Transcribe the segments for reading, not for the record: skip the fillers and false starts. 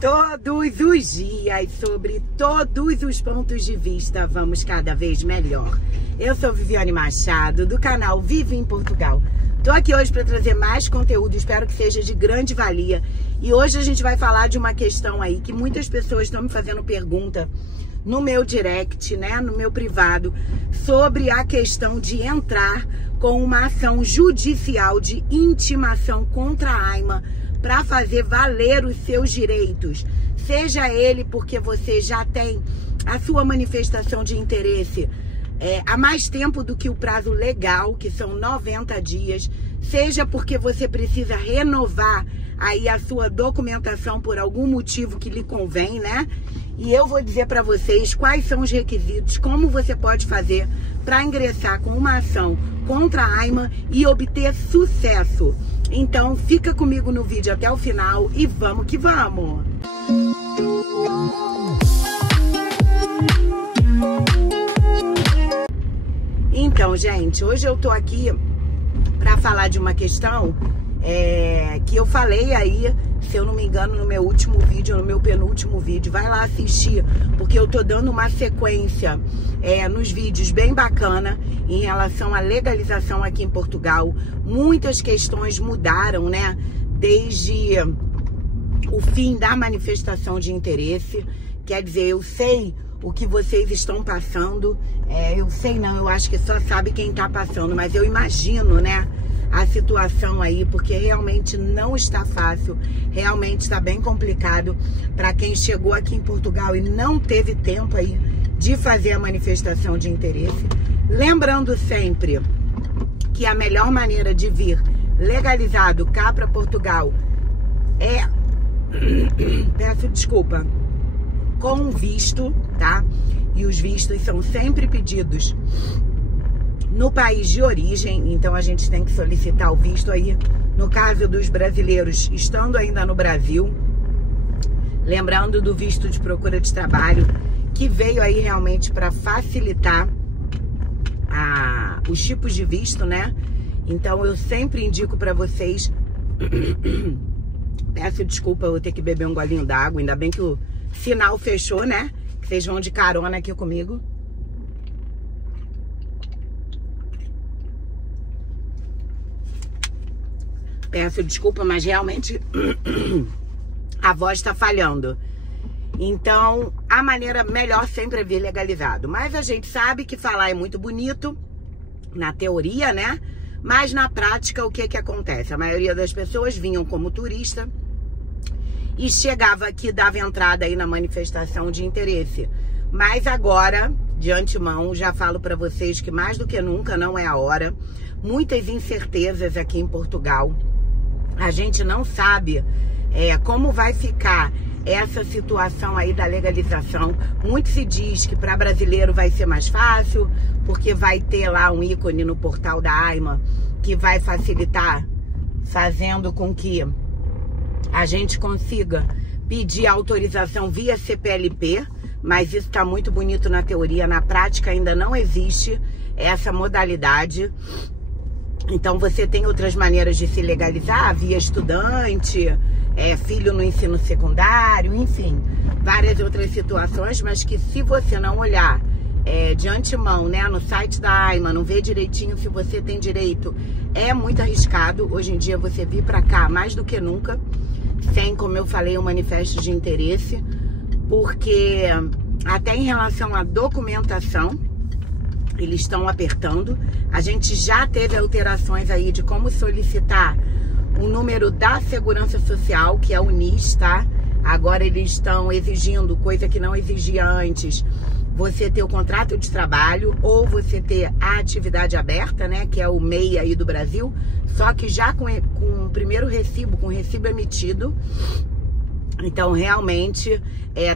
Todos os dias, sobre todos os pontos de vista, vamos cada vez melhor. Eu sou Viviane Machado, do canal Vive em Portugal. Tô aqui hoje para trazer mais conteúdo, espero que seja de grande valia. E hoje a gente vai falar de uma questão aí que muitas pessoas estão me fazendo pergunta no meu direct, né, no meu privado, sobre a questão de entrar com uma ação judicial de intimação contra a AIMA para fazer valer os seus direitos, seja ele porque você já tem a sua manifestação de interesse há mais tempo do que o prazo legal, que são 90 dias, seja porque você precisa renovar aí a sua documentação por algum motivo que lhe convém, né? E eu vou dizer para vocês quais são os requisitos, como você pode fazer para ingressar com uma ação contra a AIMA e obter sucesso. Então fica comigo no vídeo até o final e vamos que vamos! Então, gente, hoje eu tô aqui para falar de uma questão que eu falei aí, se eu não me engano, no meu último vídeo, no meu penúltimo vídeo. Vai lá assistir, porque eu tô dando uma sequência nos vídeos bem bacana em relação à legalização aqui em Portugal. Muitas questões mudaram, né? Desde o fim da manifestação de interesse. Quer dizer, eu sei o que vocês estão passando. Eu sei não, eu acho que só sabe quem tá passando, mas eu imagino, né, a situação aí, porque realmente não está fácil, realmente está bem complicado para quem chegou aqui em Portugal e não teve tempo aí de fazer a manifestação de interesse. Lembrando sempre que a melhor maneira de vir legalizado cá para Portugal peço desculpa, com visto, tá? E os vistos são sempre pedidos no país de origem, então a gente tem que solicitar o visto aí, no caso dos brasileiros estando ainda no Brasil. Lembrando do visto de procura de trabalho, que veio aí realmente para facilitar os tipos de visto, né? Então eu sempre indico para vocês, peço desculpa, eu vou ter que beber um golinho d'água, ainda bem que o sinal fechou, né? Que vocês vão de carona aqui comigo. Peço desculpa, mas realmente a voz tá falhando. Então, a maneira melhor sempre é vir legalizado. Mas a gente sabe que falar é muito bonito, na teoria, né? Mas na prática, o que acontece? A maioria das pessoas vinham como turista e chegava aqui, dava entrada aí na manifestação de interesse. Mas agora, de antemão, já falo para vocês que mais do que nunca não é a hora. Muitas incertezas aqui em Portugal. A gente não sabe como vai ficar essa situação aí da legalização. Muito se diz que para brasileiro vai ser mais fácil, porque vai ter lá um ícone no portal da AIMA que vai facilitar, fazendo com que a gente consiga pedir autorização via CPLP, mas isso está muito bonito na teoria. Na prática ainda não existe essa modalidade. Então você tem outras maneiras de se legalizar, via estudante, filho no ensino secundário, enfim, várias outras situações, mas que se você não olhar de antemão, né, no site da AIMA, não ver direitinho se você tem direito, é muito arriscado. Hoje em dia você vir para cá mais do que nunca, sem, como eu falei, um manifesto de interesse, porque até em relação à documentação, eles estão apertando. A gente já teve alterações aí de como solicitar o número da Segurança Social, que é o NIS, tá? Agora eles estão exigindo, coisa que não exigia antes, você ter o contrato de trabalho ou você ter a atividade aberta, né? Que é o MEI aí do Brasil, só que já com o primeiro recibo, com o recibo emitido. Então, realmente,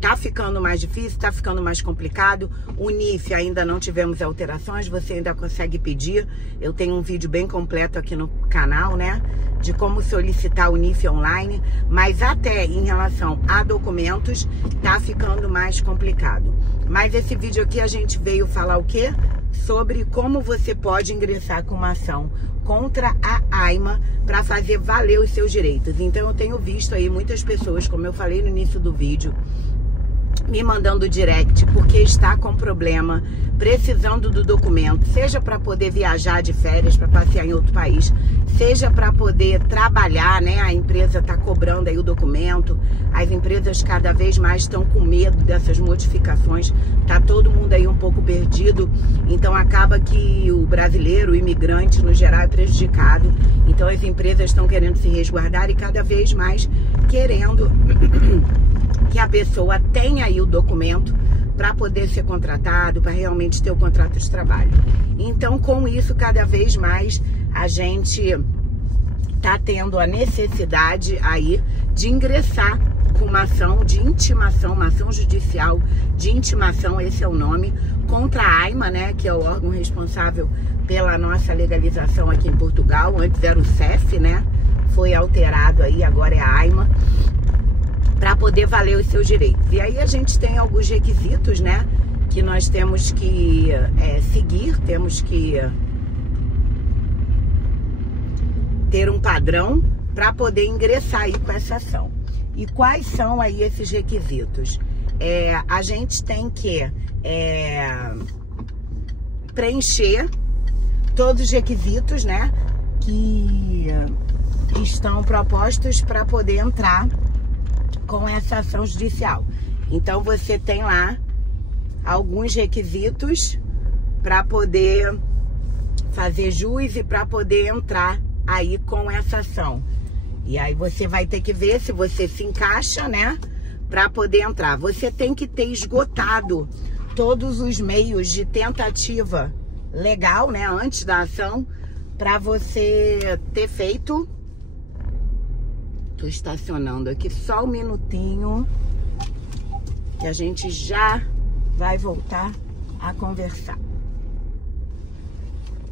tá ficando mais difícil, tá ficando mais complicado. O NIF ainda não tivemos alterações, você ainda consegue pedir. Eu tenho um vídeo bem completo aqui no canal, né, de como solicitar o NIF online. Mas até em relação a documentos, tá ficando mais complicado. Mas esse vídeo aqui a gente veio falar o quê? sobre como você pode ingressar com uma ação contra a AIMA para fazer valer os seus direitos. Então eu tenho visto aí muitas pessoas, como eu falei no início do vídeo, me mandando direct porque está com problema, precisando do documento, seja para poder viajar de férias, para passear em outro país, seja para poder trabalhar, né? A empresa está cobrando aí o documento, as empresas cada vez mais estão com medo dessas modificações, tá todo mundo aí um pouco perdido, então acaba que o brasileiro, o imigrante no geral é prejudicado, então as empresas estão querendo se resguardar e cada vez mais querendo que a pessoa tenha aí o documento para poder ser contratado, para realmente ter o contrato de trabalho. Então, com isso, cada vez mais a gente tá tendo a necessidade aí de ingressar com uma ação de intimação, uma ação judicial de intimação, esse é o nome, contra a AIMA, né, que é o órgão responsável pela nossa legalização aqui em Portugal. Antes era o CEF, né, foi alterado aí, agora é a AIMA, para poder valer os seus direitos. E aí a gente tem alguns requisitos, né, que nós temos que seguir, temos que ter um padrão para poder ingressar aí com essa ação. E quais são aí esses requisitos? A gente tem que preencher todos os requisitos, né, que estão propostos para poder entrar com essa ação judicial. Então você tem lá alguns requisitos para poder fazer jus e para poder entrar aí com essa ação. E aí você vai ter que ver se você se encaixa, né, para poder entrar. Você tem que ter esgotado todos os meios de tentativa legal, né, antes da ação, para você ter feito. Tô estacionando aqui só um minutinho, que a gente já vai voltar a conversar.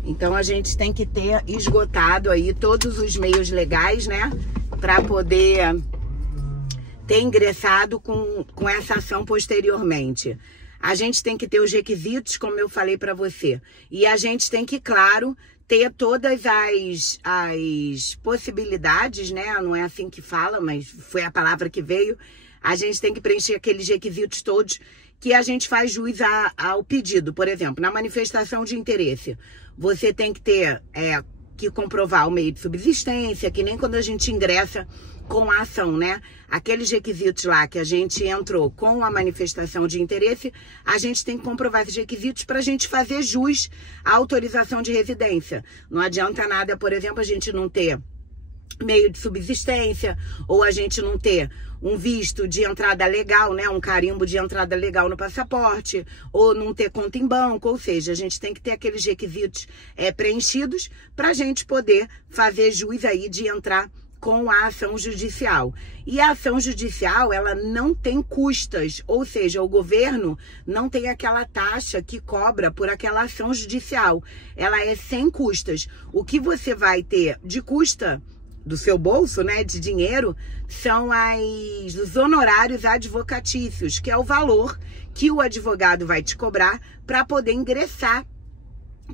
Então a gente tem que ter esgotado aí todos os meios legais, né, para poder ter ingressado com essa ação posteriormente. A gente tem que ter os requisitos, como eu falei para você, e a gente tem que, claro, ter todas as possibilidades, né? Não é assim que fala, mas foi a palavra que veio. A gente tem que preencher aqueles requisitos todos que a gente faz jus ao pedido. Por exemplo, na manifestação de interesse, você tem que ter que comprovar o meio de subsistência, que nem quando a gente ingressa com a ação, né? Aqueles requisitos lá que a gente entrou com a manifestação de interesse, a gente tem que comprovar esses requisitos para a gente fazer jus à autorização de residência. Não adianta nada, por exemplo, a gente não ter meio de subsistência, ou a gente não ter um visto de entrada legal, né, um carimbo de entrada legal no passaporte, ou não ter conta em banco, ou seja, a gente tem que ter aqueles requisitos preenchidos para a gente poder fazer jus aí de entrar com a ação judicial. E a ação judicial, ela não tem custas, ou seja, o governo não tem aquela taxa que cobra por aquela ação judicial. Ela é sem custas. O que você vai ter de custa do seu bolso, né, de dinheiro, são os honorários advocatícios, que é o valor que o advogado vai te cobrar para poder ingressar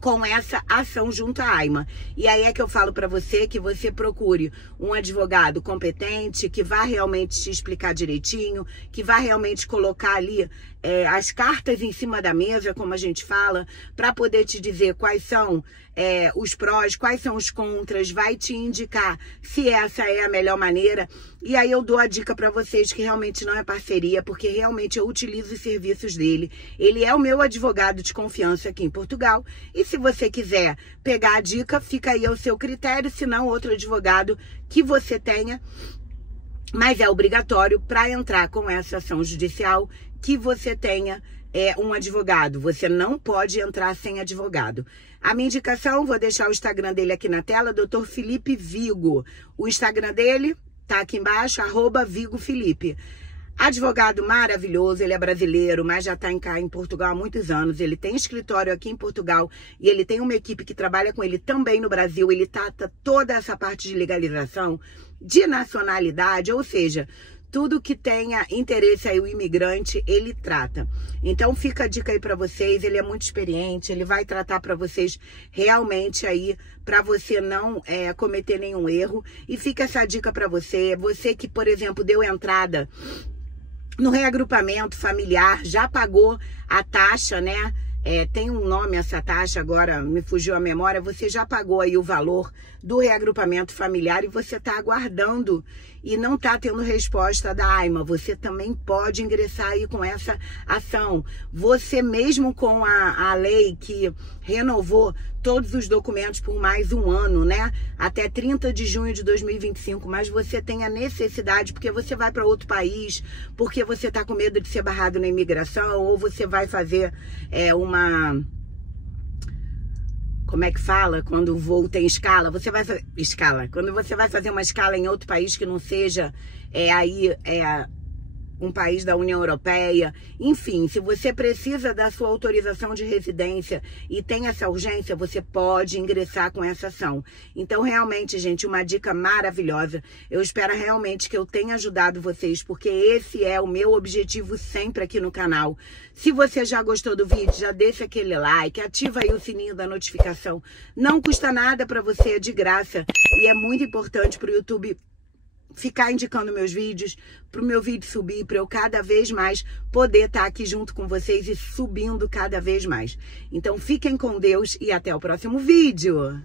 com essa ação junto à AIMA. E aí é que eu falo para você que você procure um advogado competente, que vá realmente te explicar direitinho, que vá realmente colocar ali as cartas em cima da mesa, como a gente fala, para poder te dizer quais são os prós, quais são os contras, vai te indicar se essa é a melhor maneira. E aí eu dou a dica para vocês que realmente não é parceria, porque realmente eu utilizo os serviços dele. Ele é o meu advogado de confiança aqui em Portugal. E se você quiser pegar a dica, fica aí ao seu critério, se não, outro advogado que você tenha. Mas é obrigatório para entrar com essa ação judicial que você tenha um advogado. Você não pode entrar sem advogado. A minha indicação, vou deixar o Instagram dele aqui na tela, Dr. Felipe Vigo. O Instagram dele tá aqui embaixo, @VigoFelipe. Advogado maravilhoso, ele é brasileiro, mas já está em Portugal há muitos anos. Ele tem escritório aqui em Portugal e ele tem uma equipe que trabalha com ele também no Brasil. Ele trata toda essa parte de legalização, de nacionalidade, ou seja, tudo que tenha interesse aí o imigrante, ele trata. Então fica a dica aí para vocês, ele é muito experiente, ele vai tratar para vocês realmente aí, para você não cometer nenhum erro. E fica essa dica para você que, por exemplo, deu entrada no reagrupamento familiar, já pagou a taxa, né? Tem um nome essa taxa, agora me fugiu a memória. Você já pagou aí o valor do reagrupamento familiar e você está aguardando e não está tendo resposta da AIMA. Você também pode ingressar aí com essa ação. Você mesmo com a lei que renovou todos os documentos por mais um ano, né? Até 30 de junho de 2025, mas você tem a necessidade, porque você vai para outro país, porque você está com medo de ser barrado na imigração, ou você vai fazer como é que fala? Quando o voo tem escala, você vai fazer escala. Quando você vai fazer uma escala em outro país que não seja um país da União Europeia, enfim, se você precisa da sua autorização de residência e tem essa urgência, você pode ingressar com essa ação. Então, realmente, gente, uma dica maravilhosa. Eu espero realmente que eu tenha ajudado vocês, porque esse é o meu objetivo sempre aqui no canal. Se você já gostou do vídeo, já deixa aquele like, ativa aí o sininho da notificação. Não custa nada para você, é de graça e é muito importante para o YouTube ficar indicando meus vídeos, para o meu vídeo subir, para eu cada vez mais poder estar aqui junto com vocês e subindo cada vez mais. Então fiquem com Deus e até o próximo vídeo.